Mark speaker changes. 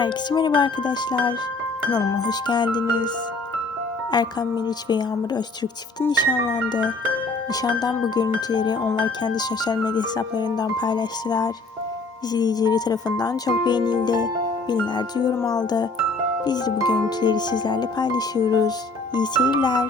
Speaker 1: Herkese merhaba arkadaşlar. Kanalıma hoş geldiniz. Erkan Meriç ve Yağmur Öztürk çifti nişanlandı. Nişandan bu görüntüleri onlar kendi sosyal medya hesaplarından paylaştılar. İzleyicileri tarafından çok beğenildi. Binlerce yorum aldı. Biz de bu görüntüleri sizlerle paylaşıyoruz. İyi seyirler.